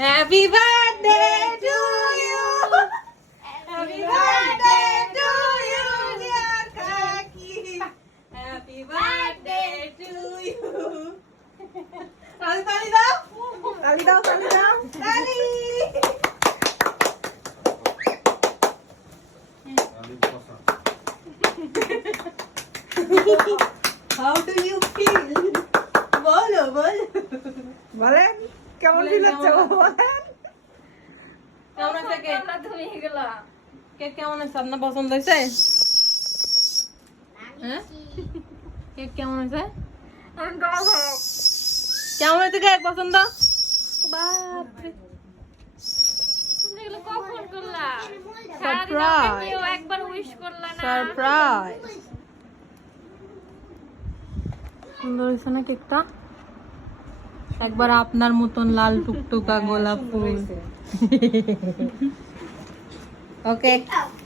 Happy birthday to you, happy birthday to you dear কাকি, happy birthday to you. তালি তালি দাও, তালি দাও, তালি দাও, তালি। How do you feel? বলো বলো, বলেন কেমন ফিল হচ্ছে বলেন। কেমন আছে কেক? তুমি এগুলা কেক কেমন আছে? আপনার পছন্দ হয়েছে? হ্যাঁ, কেক কেমন হয়েছে? কেমন হয়েছে কেক? পছন্দ? বাপরে, তুমি এগুলো কখন করলা? Surprise. কেউ একবার উইশ করলা না? সারপ্রাইজ। সুন্দর হয়েছে না কেকটা? একবার আপনার মতন লাল টুকটুকা গোলাপ ফুল। ওকে।